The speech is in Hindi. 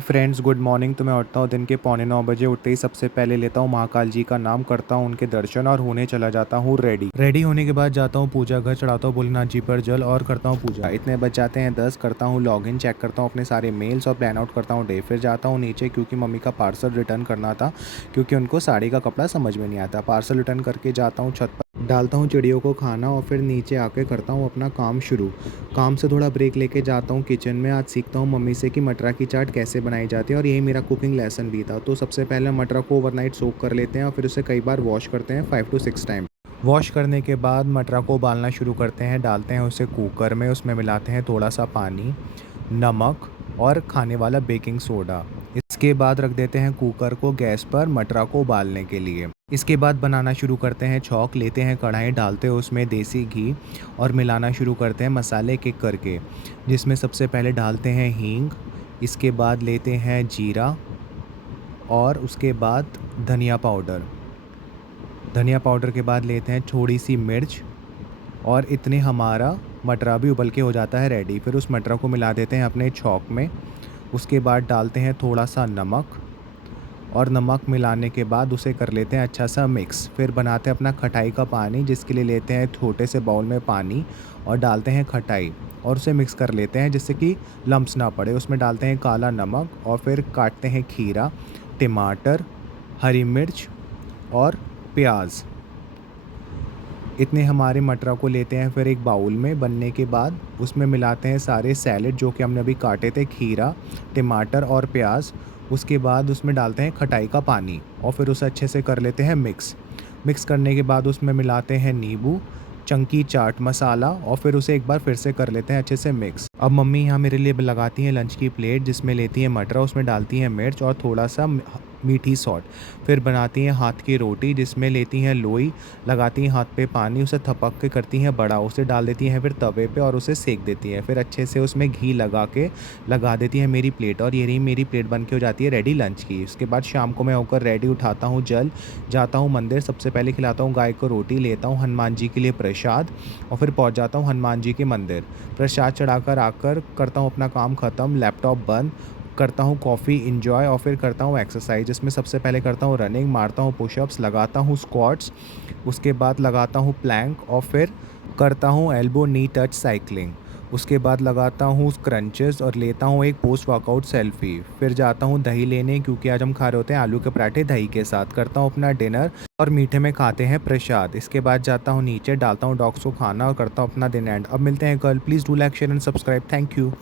Friends, good morning. तो मैं उठता हूँ दिन के 8:45 बजे। उठते ही सबसे पहले लेता हूँ महाकाल जी का नाम, करता हूँ उनके दर्शन और होने चला जाता हूँ रेडी होने के बाद जाता हूँ पूजा घर, चढ़ाता हूँ भोलेनाथ जी पर जल और करता हूँ पूजा। इतने बज जाते हैं 10। करता हूँ लॉगिन, चेक करता हूँ अपने सारे मेल्स और प्लान आउट करता हूँ डे। फिर जाता हूँ नीचे क्योंकि मम्मी का पार्सल रिटर्न करना था, क्योंकि उनको साड़ी का कपड़ा समझ में नहीं आता। पार्सल रिटर्न करके जाता हूँ छत पर, डालता हूँ चिड़ियों को खाना और फिर नीचे आके करता हूँ अपना काम शुरू। काम से थोड़ा ब्रेक लेके जाता हूँ किचन में। आज सीखता हूँ मम्मी से कि मटरा की चाट कैसे बनाई जाती है और यही मेरा कुकिंग लेसन भी था। तो सबसे पहले मटरा को ओवरनाइट सोक कर लेते हैं और फिर उसे कई बार वॉश करते हैं 5 to 6 टाइम। वॉश करने के बाद मटरा को उबालना शुरू करते हैं, डालते हैं उसे कुकर में, उसमें मिलाते हैं थोड़ा सा पानी, नमक और खाने वाला बेकिंग सोडा। इसके बाद रख देते हैं कुकर को गैस पर मटरा को उबालने के लिए। इसके बाद बनाना शुरू करते हैं छौंक, लेते हैं कढ़ाई, डालते हैं उसमें देसी घी और मिलाना शुरू करते हैं मसाले एक एक करके, जिसमें सबसे पहले डालते हैं हींग, इसके बाद लेते हैं जीरा और उसके बाद धनिया पाउडर। धनिया पाउडर के बाद लेते हैं थोड़ी सी मिर्च और इतने हमारा मटरा भी उबल के हो जाता है रेडी। फिर उस मटरा को मिला देते हैं अपने छौंक में। उसके बाद डालते हैं थोड़ा सा नमक और नमक मिलाने के बाद उसे कर लेते हैं अच्छा सा मिक्स। फिर बनाते हैं अपना खटाई का पानी, जिसके लिए लेते हैं छोटे से बाउल में पानी और डालते हैं खटाई और उसे मिक्स कर लेते हैं जिससे कि लम्प्स ना पड़े। उसमें डालते हैं काला नमक और फिर काटते हैं खीरा, टमाटर, हरी मिर्च और प्याज। इतने हमारे मटरा को लेते हैं फिर एक बाउल में। बनने के बाद उसमें मिलाते हैं सारे सैलेड जो कि हमने अभी काटे थे, खीरा, टमाटर और प्याज। उसके बाद उसमें डालते हैं खटाई का पानी और फिर उसे अच्छे से कर लेते हैं मिक्स। मिक्स करने के बाद उसमें मिलाते हैं नींबू, चंकी चाट मसाला और फिर उसे एक बार फिर से कर लेते हैं अच्छे से मिक्स। अब मम्मी यहाँ मेरे लिए लगाती हैं लंच की प्लेट, जिसमें लेती हैं मटरा, उसमें डालती हैं मिर्च और थोड़ा सा मीठी सॉल्ट। फिर बनाती हैं हाथ की रोटी, जिसमें लेती हैं लोई, लगाती हैं हाथ पे पानी, उसे थपक के करती हैं बड़ा, उसे डाल देती हैं फिर तवे पे और उसे सेक देती हैं। फिर अच्छे से उसमें घी लगा के लगा देती हैं मेरी प्लेट और ये रही मेरी प्लेट बन के हो जाती है रेडी लंच की। उसके बाद शाम को मैं होकर रेडी उठाता हूँ जल, जाता हूँ मंदिर, सबसे पहले खिलाता हूँ गाय को रोटी, लेता हूँ हनुमान जी के लिए प्रसाद और फिर पहुँच जाता हूँ हनुमान जी के मंदिर। प्रसाद चढ़ाकर आकर करता हूँ अपना काम ख़त्म, लैपटॉप बंद, करता हूँ कॉफ़ी इंजॉय और फिर करता हूँ एक्सरसाइज, जिसमें सबसे पहले करता हूँ रनिंग, मारता हूँ पुशअप्स, लगाता हूँ स्क्वाट्स, उसके बाद लगाता हूँ प्लैंक और फिर करता हूँ एल्बो नी टच साइकिलिंग। उसके बाद लगाता हूँ क्रंचेस और लेता हूँ एक पोस्ट वर्कआउट सेल्फी। फिर जाता हूँ दही लेने, क्योंकि आज हम खा रहे होते हैं आलू के पराठे दही के साथ। करता हूँ अपना डिनर और मीठे में खाते हैं प्रसाद। इसके बाद जाता हूँ नीचे, डालता हूँ डॉग्स को खाना और करता हूँ अपना दिन एंड। अब मिलते हैं कल। Please do like share and subscribe. Thank you.